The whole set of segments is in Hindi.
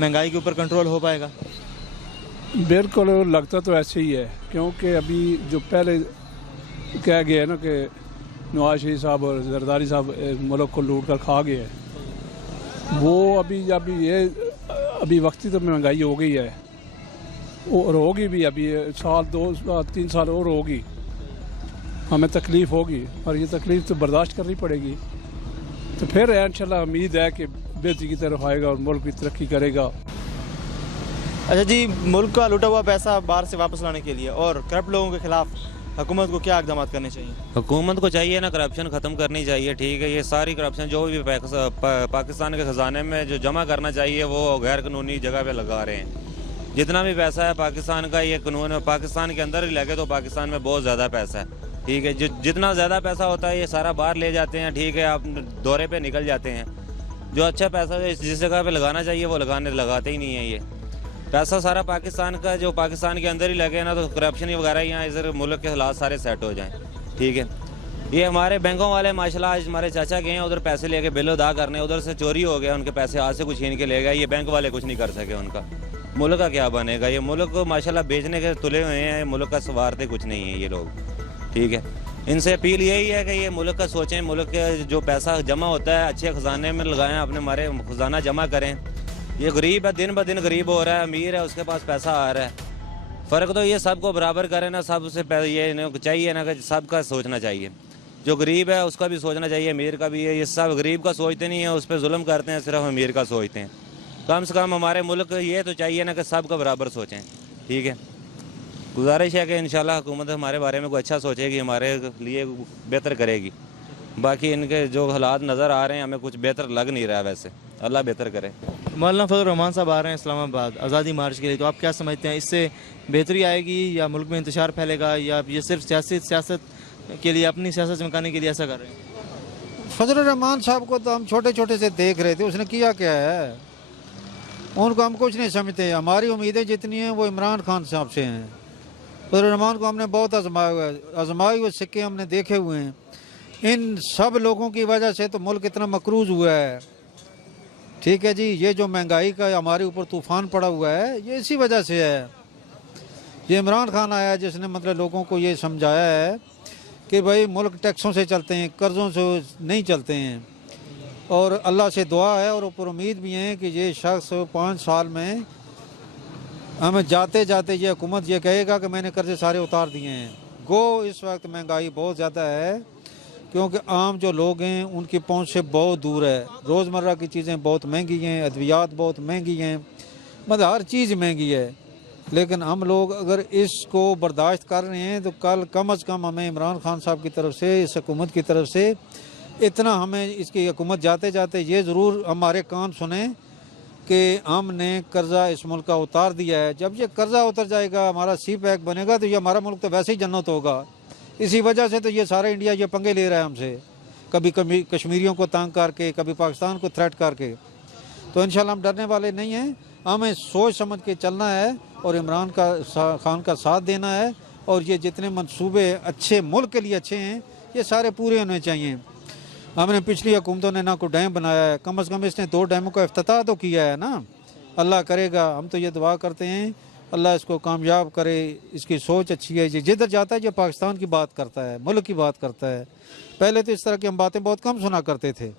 महंगाई के ऊपर कंट्रोल हो पाएगा? बिल्कुल लगता तो ऐसे ही है, क्योंकि अभी जो पहले कह गया है ना कि नवाज शरीफ साहब और जरदारी साहब मुल्क को लूट कर खा गए हैं, वो अभी वक्ती तो महंगाई हो गई है और होगी भी, अभी साल 2-3 साल और होगी, हमें तकलीफ़ होगी और ये तकलीफ़ तो बर्दाश्त करनी पड़ेगी। तो फिर इंशाल्लाह उम्मीद है कि बेहतरी की तरफ आएगा और मुल्क की तरक्की करेगा। अच्छा जी, मुल्क का लूटा हुआ पैसा बाहर से वापस लाने के लिए और करप्ट लोगों के खिलाफ हुकूमत को क्या इक़दाम करने चाहिए? हुकूमत को चाहिए ना करप्शन ख़त्म करनी चाहिए, ठीक है। ये सारी करप्शन जो भी पाकिस्तान के ख़जाने में जो जमा करना चाहिए वो गैर कानूनी जगह पे लगा रहे हैं। जितना भी पैसा है पाकिस्तान का, ये कानून पाकिस्तान के अंदर ही लगे तो पाकिस्तान में बहुत ज़्यादा पैसा है, ठीक है। जितना ज़्यादा पैसा होता है ये सारा बाहर ले जाते हैं, ठीक है। आप दौरे पे निकल जाते हैं। जो अच्छा पैसा जिस जगह पे लगाना चाहिए वो लगाते ही नहीं है। ये पैसा सारा पाकिस्तान का जो पाकिस्तान के अंदर ही लगे ना, तो करप्शन वगैरह यहाँ इधर मुल्क के हालात सारे सेट हो जाएँ, ठीक है। ये हमारे बैंकों वाले माशाल्लाह आज हमारे चाचा गए हैं उधर पैसे लेके बिल अदा करने, उधर से चोरी हो गया, उनके पैसे हाथ से कुछ छीन के ले गए। ये बैंक वाले कुछ नहीं कर सके, उनका मुल्क का क्या बनेगा? ये मुल्क को माशाल्लाह बेचने के तुले हुए हैं, मुल्क का संवारते कुछ नहीं है ये लोग, ठीक है। इनसे अपील यही है कि ये मुल्क का सोचें, मुल्क के जो पैसा जमा होता है अच्छे ख़जाने में लगाएं, अपने हमारे ख़जाना जमा करें। ये गरीब है, दिन ब दिन गरीब हो रहा है, अमीर है उसके पास पैसा आ रहा है। फ़र्क तो ये सबको बराबर करें ना, सबसे ये चाहिए ना कि सबका सोचना चाहिए। जो गरीब है उसका भी सोचना चाहिए, अमीर का भी है। ये सब गरीब का सोचते नहीं है, उस पर जुल्म करते हैं, सिर्फ अमीर का सोचते हैं। कम से कम हमारे मुल्क ये तो चाहिए ना कि सबका बराबर सोचें, ठीक है। गुजारिश है कि इंशाल्लाह हुकूमत हमारे बारे में कोई अच्छा सोचेगी, हमारे लिए बेहतर करेगी। बाकी इनके जो हालात नज़र आ रहे हैं हमें कुछ बेहतर लग नहीं रहा है, वैसे अल्लाह बेहतर करे। मौलाना फजल रहमान साहब आ रहे हैं इस्लामाबाद आज़ादी मार्च के लिए, तो आप क्या समझते हैं, इससे बेहतरी आएगी या मुल्क में इंतशार फैलेगा, या ये सिर्फ सियासत के लिए अपनी सियासत चमकाने के लिए ऐसा कर रहे हैं? फजल रहमान साहब को तो हम छोटे छोटे से देख रहे थे, उसने किया क्या है, उनको हम कुछ नहीं समझते। हमारी उम्मीदें जितनी हैं वो इमरान खान साहब से हैं। फजल रहमान को हमने बहुत आजमाए हुए सिक्के हमने देखे हुए हैं। इन सब लोगों की वजह से तो मुल्क इतना मकरूज हुआ है, ठीक है जी। ये जो महंगाई का हमारे ऊपर तूफ़ान पड़ा हुआ है ये इसी वजह से है। ये इमरान खान आया जिसने मतलब लोगों को ये समझाया है कि भाई मुल्क टैक्सों से चलते हैं, कर्ज़ों से नहीं चलते हैं। और अल्लाह से दुआ है और ऊपर उम्मीद भी है कि ये शख्स 5 साल में हमें जाते जाते ये हुकूमत ये कहेगा कि मैंने कर्ज़े सारे उतार दिए हैं। गो इस वक्त महंगाई बहुत ज़्यादा है, क्योंकि आम जो लोग हैं उनकी पहुंच से बहुत दूर है। रोज़मर्रा की चीज़ें बहुत महंगी हैं, अद्वियात बहुत महंगी हैं, मतलब हर चीज़ महंगी है। लेकिन हम लोग अगर इसको बर्दाश्त कर रहे हैं तो कल कम अज़ कम हमें इमरान खान साहब की तरफ से, इस हुकूमत की तरफ से इतना हमें इसकी हुकूमत जाते जाते ये ज़रूर हमारे कान सुने कि हमने कर्ज़ा इस मुल्क का उतार दिया है। जब ये कर्ज़ा उतर जाएगा, हमारा सी पैक बनेगा, तो ये हमारा मुल्क तो वैसे ही जन्नत होगा। इसी वजह से तो ये सारा इंडिया ये पंगे ले रहा है हमसे, कभी कश्मीरियों को तंग करके, कभी पाकिस्तान को थ्रेट करके। तो इंशाल्लाह हम डरने वाले नहीं हैं, हमें सोच समझ के चलना है और इमरान खान का साथ देना है। और ये जितने मंसूबे अच्छे मुल्क के लिए अच्छे हैं ये सारे पूरे होने चाहिए। हमने पिछली हुकूमतों ने ना कोई डैम बनाया है, कम अज़ कम इसने 2 डैमों का इफ्तिताह तो किया है ना। अल्लाह करेगा, हम तो ये दुआ करते हैं अल्लाह इसको कामयाब करे। इसकी सोच अच्छी है, ये जिधर जाता है ये पाकिस्तान की बात करता है, मुल्क की बात करता है। पहले तो इस तरह की हम बातें बहुत कम सुना करते थे।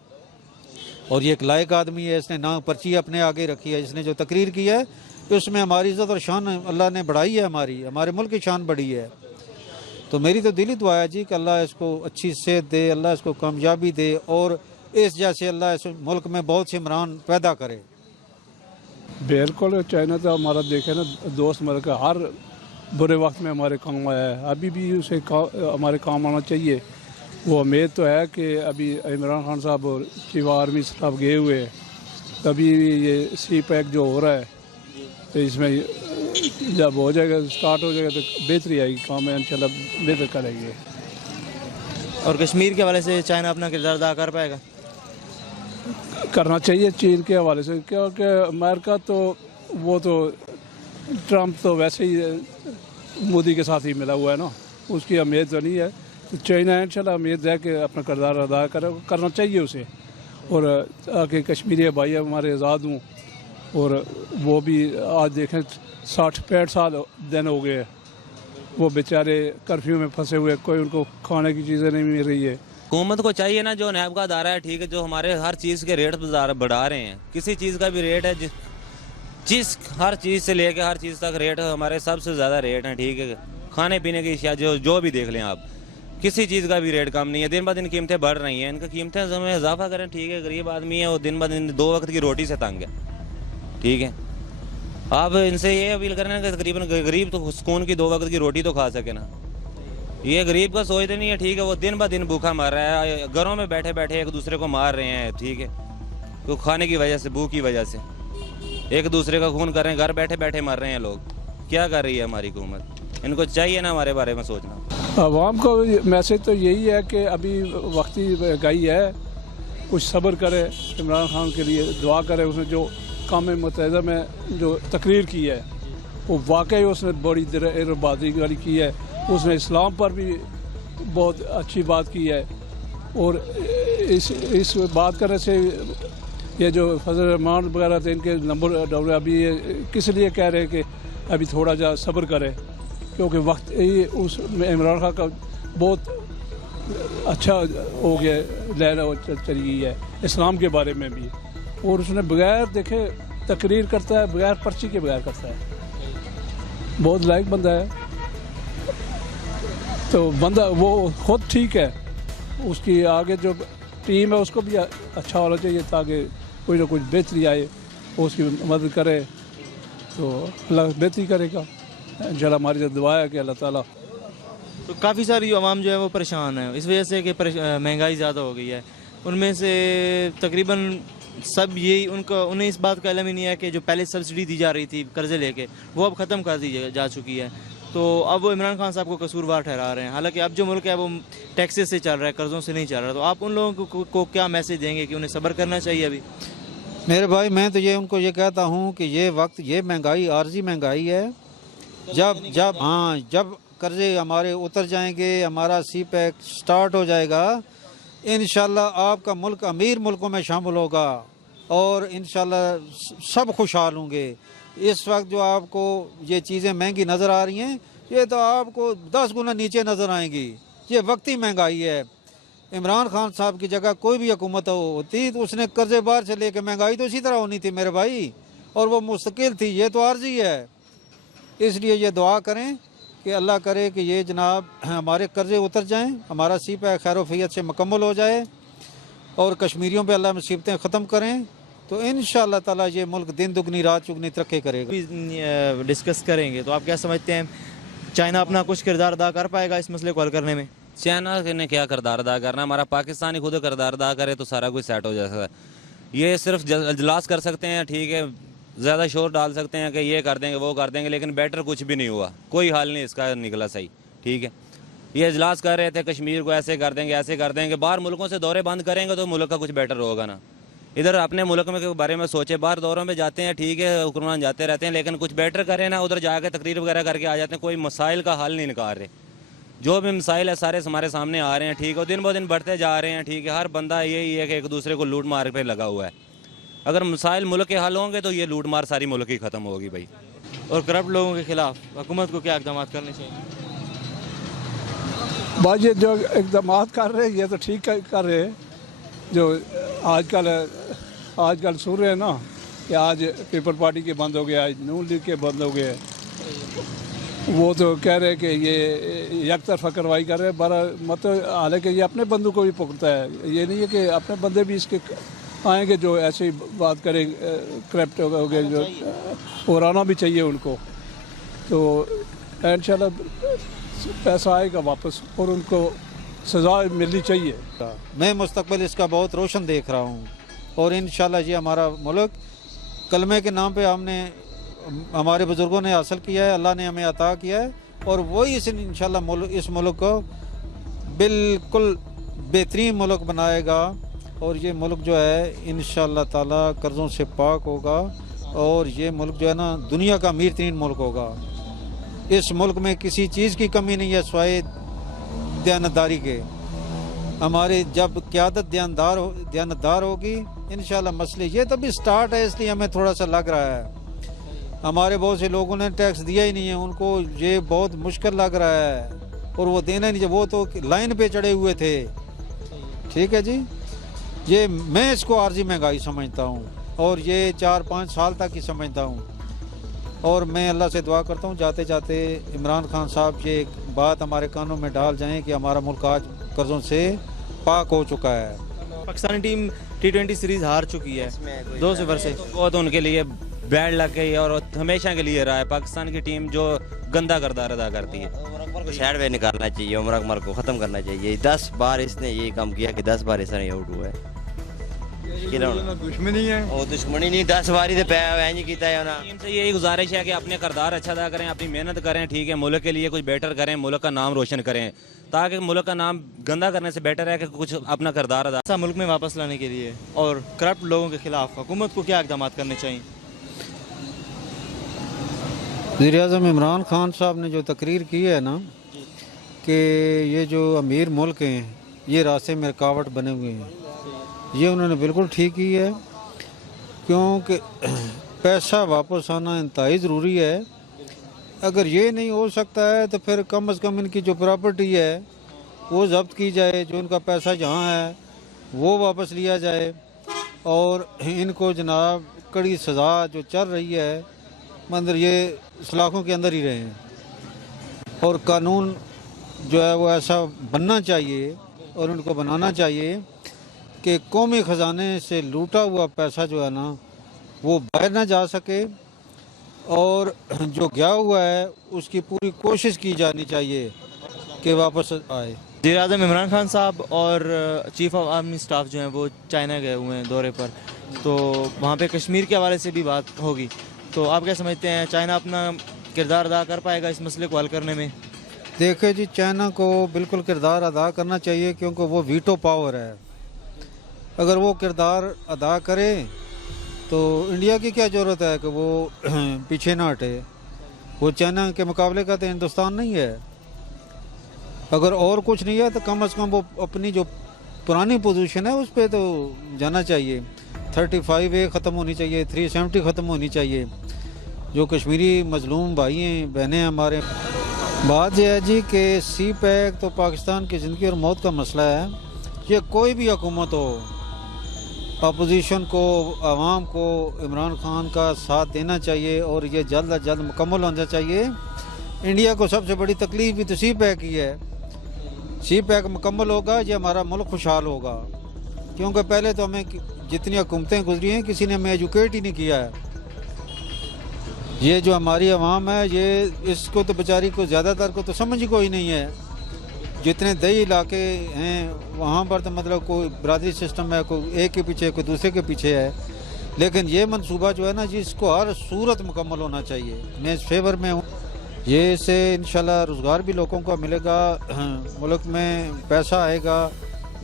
और ये एक लायक आदमी है, इसने ना पर्ची अपने आगे रखी है, इसने जो तकरीर की है उसमें हमारी इज़्ज़त और शान अल्लाह ने बढ़ाई है, हमारे मुल्क की शान बढ़ी है। तो मेरी तो दिली दुआ है जी कि अल्लाह इसको अच्छी सेहत दे, अल्लाह इसको कामयाबी दे और इस जैसे अल्लाह इस मुल्क में बहुत से इमरान पैदा करे। बिल्कुल, चाइना तो हमारा देखे ना दोस्त मुल्क है, हर बुरे वक्त में हमारे काम आया है, अभी भी उसे हमारे काम आना चाहिए। वो उम्मीद तो है कि अभी इमरान खान साहब और चीफ आर्मी साहब गए हुए हैं, तभी ये सी पैक जो हो रहा है तो इसमें जब हो जाएगा, स्टार्ट हो जाएगा तो बेहतरी आएगी, काम में इंशाल्लाह बेहतर करेंगे। और कश्मीर के हवाले से चाइना अपना किरदार अदा कर पाएगा? करना चाहिए चीन के हवाले से, क्योंकि अमेरिका तो वो तो ट्रम्प तो वैसे ही मोदी के साथ ही मिला हुआ है ना, उसकी उम्मीद तो नहीं है। तो चाइना इंशाल्लाह उम्मीद है कि अपना किरदार अदा करना चाहिए उसे, और आके कश्मीरी भाई हमारे आज़ाद हों और वो भी आज देखें 60-65 साल दिन हो गए, वो बेचारे कर्फ्यू में फंसे हुए, कोई उनको खाने की चीज़ें नहीं मिल रही है। हुकूमत को चाहिए ना, जो नैब का अदारा है ठीक है, जो हमारे हर चीज़ के रेट बढ़ा रहे हैं, किसी चीज़ का भी रेट है हर चीज़ से लेके हर चीज़ तक रेट हमारे सबसे ज़्यादा रेट हैं, ठीक है। खाने पीने की अशिया जो भी देख लें आप, किसी चीज़ का भी रेट कम नहीं है। दिन ब दिन कीमतें बढ़ रही हैं, इनका कीमतें में इजाफा करें, ठीक है। गरीब आदमी है, वो दिन ब दिन 2 वक्त की रोटी से तंग है, ठीक है। आप इनसे ये अपील करें ना कि तकरीबन गरीब तो सुकून की 2 वक्त की रोटी तो खा सके ना। ये गरीब का सोचते नहीं है, ठीक है। वो दिन ब दिन भूखा मर रहा है, घरों में बैठे बैठे एक दूसरे को मार रहे हैं, ठीक है। तो खाने की वजह से, भूख की वजह से एक दूसरे का खून कर रहे हैं, घर बैठे बैठे मर रहे हैं लोग। क्या कर रही है हमारी हुकूमत? इनको चाहिए ना हमारे बारे में सोचना। आवाम को मैसेज तो यही है कि अभी वक्ती महंगाई है, कुछ सब्र करे, इमरान खान के लिए दुआ करे। उसने जो काम मुत्तहदा में जो तकरीर की है वो वाकई उसने बड़ी बहादुरी वाली की है। उसने इस्लाम पर भी बहुत अच्छी बात की है। और इस बात करने से ये जो फजल रहमान वगैरह थे, इनके नंबर अभी किस लिए कह रहे हैं कि अभी थोड़ा जा सब्र करे, क्योंकि वक्त ही उस इमरान खान का बहुत अच्छा हो गया, लहरा चली गई है इस्लाम के बारे में भी। और उसने बगैर देखे तकरीर करता है, बगैर पर्ची के बगैर करता है, बहुत लायक बंदा है। तो बंदा वो खुद ठीक है, उसकी आगे जो टीम है उसको भी अच्छा होना चाहिए, ताकि कोई ना कुछ बेहतरी आए, उसकी मदद करे तो अल्लाह बेहतरी करेगा। इंशाल्लाह हमारी जो दुआ है कि अल्लाह ताला। तो काफ़ी सारी आवाम जो है वो परेशान है इस वजह से कि महंगाई ज़्यादा हो गई है। उनमें से तकरीबन सब यही उन्हें इस बात का इल्म ही नहीं है कि जो पहले सब्सिडी दी जा रही थी कर्ज़े लेके, वो अब ख़त्म कर दी जा चुकी है। तो अब वो इमरान खान साहब को कसूरवार ठहरा रहे हैं, हालांकि अब जो मुल्क है वो टैक्सेस से चल रहा है, कर्ज़ों से नहीं चल रहा। तो आप उन लोगों को क्या मैसेज देंगे कि उन्हें सब्र करना चाहिए अभी? मेरे भाई मैं तो ये उनको ये कहता हूँ कि ये वक्त, ये महंगाई आर्जी महंगाई है। जब कर्जे हमारे उतर जाएंगे, हमारा सी पैक स्टार्ट हो जाएगा, इंशाल्लाह आपका मुल्क अमीर मुल्कों में शामिल होगा और इंशाल्लाह सब खुशहाल होंगे। इस वक्त जो आपको ये चीज़ें महंगी नज़र आ रही हैं, ये तो आपको 10 गुना नीचे नज़र आएंगी। ये वक्ती महंगाई है। इमरान खान साहब की जगह कोई भी हुकूमत होती तो उसने कर्जे बाहर से लेके, महंगाई तो इसी तरह होनी थी मेरे भाई, और वो मुस्तकिल थी। ये तो आर्जी है। इसलिए ये दुआ करें कि अल्लाह करे कि ये जनाब हमारे कर्जे उतर जाएं, हमारा सी पैक खैर वफियत से मुकम्मल हो जाए और कश्मीरियों पे अल्लाह मुसीबतें ख़त्म करें, तो इंशाअल्लाह ताला ये मुल्क दिन दुगनी रात चुगनी तरक्की करेगा। डिस्कस करेंगे तो आप क्या समझते हैं, चाइना अपना कुछ किरदार अदा कर पाएगा इस मसले को हल करने में? चाइना ने क्या किरदार अदा करना, हमारा पाकिस्तान ही खुद किरदार अदा करे तो सारा कुछ सेट हो जाएगा। ये सिर्फ इजलास कर सकते हैं, ठीक है, ज़्यादा शोर डाल सकते हैं कि ये कर देंगे वो कर देंगे, लेकिन बेटर कुछ भी नहीं हुआ, कोई हाल नहीं इसका निकला सही, ठीक है। ये इजलास कर रहे थे कश्मीर को ऐसे कर देंगे ऐसे कर देंगे, बाहर मुल्कों से दौरे बंद करेंगे तो मुल्क का कुछ बेटर होगा ना। इधर अपने मुल्क में के बारे में सोचे, बाहर दौरों में जाते हैं, ठीक है, हुक्मरान जाते रहते हैं, लेकिन कुछ बेटर करें ना, उधर जाकर तकरीर वगैरह करके आ जाते हैं, कोई मसाइल का हल नहीं निकाल रहे। जो भी मसाइल है सारे हमारे सामने आ रहे हैं, ठीक है, दिन ब दिन बढ़ते जा रहे हैं, ठीक है। हर बंदा यही है कि एक दूसरे को लूट मार पे लगा हुआ है। अगर मसाइल मुल्क के हल होंगे तो ये लूट मार सारी मुल्क की ख़त्म होगी भाई। और करप्ट लोगों के खिलाफ हुकूमत को क्या इक़दाम करने चाहिए? भाई ये जो इक़दाम कर रहे हैं ये तो ठीक कर रहे हैं। जो आजकल सुन रहे हैं ना कि आज पीपल पार्टी के बंद हो गए, आज नून लीग के बंद हो गए, वो तो कह रहे हैं कि ये एक तरफा कार्रवाई कर रहे हैं। मतलब हालांकि ये अपने बंदों को भी पकड़ता है, ये नहीं है कि अपने बंदे भी इसके आएंगे जो ऐसे ही बात करें करप्ट हो गए, जो और आना भी चाहिए उनको। तो इंशाल्लाह पैसा आएगा वापस और उनको सज़ा मिलनी चाहिए। मैं मुस्तकबिल इसका बहुत रोशन देख रहा हूँ और इंशाल्लाह ये हमारा मुल्क कलमे के नाम पे हमारे बुज़ुर्गों ने हासिल किया है, अल्लाह ने हमें अता किया है, और वही इंशाल्लाह इस मुल्क को बिल्कुल बेहतरीन मुल्क बनाएगा। और ये मुल्क जो है इंशाअल्लाह ताला कर्ज़ों से पाक होगा और ये मुल्क जो है ना दुनिया का अमीर तरीन मुल्क होगा। इस मुल्क में किसी चीज़ की कमी नहीं है सिवाय दयानतदारी के। हमारे जब क़यादत दयानतदार होगी इंशाल्लाह मसले ये तो भी स्टार्ट है, इसलिए हमें थोड़ा सा लग रहा है। हमारे बहुत से लोगों ने टैक्स दिया ही नहीं है, उनको ये बहुत मुश्किल लग रहा है और वो देना नहीं, वो तो लाइन पे चढ़े हुए थे। ठीक है जी, ये मैं इसको आर्जी महंगाई समझता हूँ और ये 4-5 साल तक ही समझता हूँ। और मैं अल्लाह से दुआ करता हूँ जाते जाते इमरान खान साहब ये एक बात हमारे कानों में डाल जाएं कि हमारा मुल्क आज कर्जों से पाक हो चुका है। पाकिस्तानी टीम T20 सीरीज हार चुकी है 2-0 से। वो तो उनके लिए बैड लग गई और हमेशा के लिए रहा है। पाकिस्तान की टीम जो गंदा किरदार अदा करती है, उमर अकबर को साइड में निकालना चाहिए, उमर अकबर को ख़त्म करना चाहिए। 10 बार इसने ये काम किया कि 10 बार इसने आउट हुआ है। दुश्मनी है, वो दुश्मनी नहीं, 10 बारी तो इंज किया है ना। टीम से यही गुजारिश है कि अपने किरदार अच्छा अदा करें, अपनी मेहनत करें, ठीक है, मुल्क के लिए कुछ बेटर करें, मुल्क का नाम रोशन करें, ताकि मुल्क का नाम गंदा करने से बेटर है कि कुछ अपना किरदार अदा। ऐसा मुल्क में वापस लाने के लिए और करप्ट लोगों के खिलाफ हुकूमत को क्या इकदाम करने चाहिए? वज़ीर-ए-आज़म इमरान खान साहब ने जो तकरीर की है ना कि ये जो अमीर मुल्क हैं ये रास्ते में रुकावट बने हुए हैं, ये उन्होंने बिल्कुल ठीक की है, क्योंकि पैसा वापस आना इंतहाई ज़रूरी है। अगर ये नहीं हो सकता है तो फिर कम से कम इनकी जो प्रॉपर्टी है वो ज़ब्त की जाए, जो इनका पैसा जहाँ है वो वापस लिया जाए और इनको जनाब कड़ी सज़ा जो चल रही है मंदिर ये सलाखों के अंदर ही रहें और कानून जो है वो ऐसा बनना चाहिए और उनको बनाना चाहिए कि कौमी ख़जाने से लूटा हुआ पैसा जो है ना वो बाहर ना जा सके और जो गया हुआ है उसकी पूरी कोशिश की जानी चाहिए कि वापस आए। वज़ीर-ए-आज़म इमरान खान साहब और चीफ ऑफ आर्मी स्टाफ जो हैं वो चाइना गए हुए हैं दौरे पर, तो वहाँ पे कश्मीर के हवाले से भी बात होगी, तो आप क्या समझते हैं चाइना अपना किरदार अदा कर पाएगा इस मसले को हल करने में? देखिए जी, चाइना को बिल्कुल किरदार अदा करना चाहिए क्योंकि वो वीटो पावर है। अगर वो किरदार अदा करे तो इंडिया की क्या ज़रूरत है कि वो पीछे ना हटे। वो चाइना के मुकाबले का तो हिंदुस्तान नहीं है। अगर और कुछ नहीं है तो कम से कम वो अपनी जो पुरानी पोजीशन है उस पर तो जाना चाहिए। 35A ख़त्म होनी चाहिए, 370 ख़त्म होनी चाहिए। जो कश्मीरी मजलूम भाई हैं बहनें हैं हमारे, बात यह है जी कि सी पैक तो पाकिस्तान की ज़िंदगी और मौत का मसला है। ये कोई भी हुकूमत हो, अपोजिशन को, आवाम को इमरान खान का साथ देना चाहिए और ये जल्द अज जल्द मुकम्मल होना चाहिए। इंडिया को सबसे बड़ी तकलीफ भी तो सी पैक ही है। सी पैक मुकम्मल होगा ये हमारा मुल्क खुशहाल होगा, क्योंकि पहले तो हमें जितनी हुकूमतें गुजरी हैं किसी ने हमें एजुकेट ही नहीं किया है। ये जो हमारी आवाम है ये इसको तो बेचारी को ज़्यादातर को तो समझ ही कोई नहीं है। जितने दही इलाके हैं वहाँ पर तो मतलब कोई बरादरी सिस्टम है, कोई एक के पीछे कोई दूसरे के पीछे है। लेकिन ये मंसूबा जो है ना जी इसको हर सूरत मुकम्मल होना चाहिए। मैं इस फेवर में हूँ। ये इससे इंशाल्लाह रोज़गार भी लोगों को मिलेगा, मुल्क में पैसा आएगा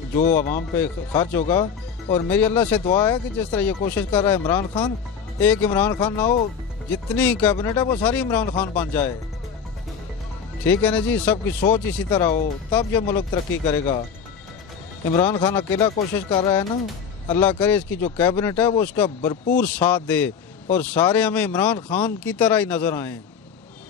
जो आवाम पे खर्च होगा। और मेरी अल्लाह से दुआ है कि जिस तरह ये कोशिश कर रहा है इमरान खान, एक इमरान खान ना हो, जितनी कैबिनेट है वो सारी इमरान खान बन जाए। ठीक है ना जी, सबकी सोच इसी तरह हो तब ये मुल्क तरक्की करेगा। इमरान खान अकेला कोशिश कर रहा है ना, अल्लाह करे इसकी जो कैबिनेट है वो उसका भरपूर साथ दे और सारे हमें इमरान खान की तरह ही नज़र आएँ।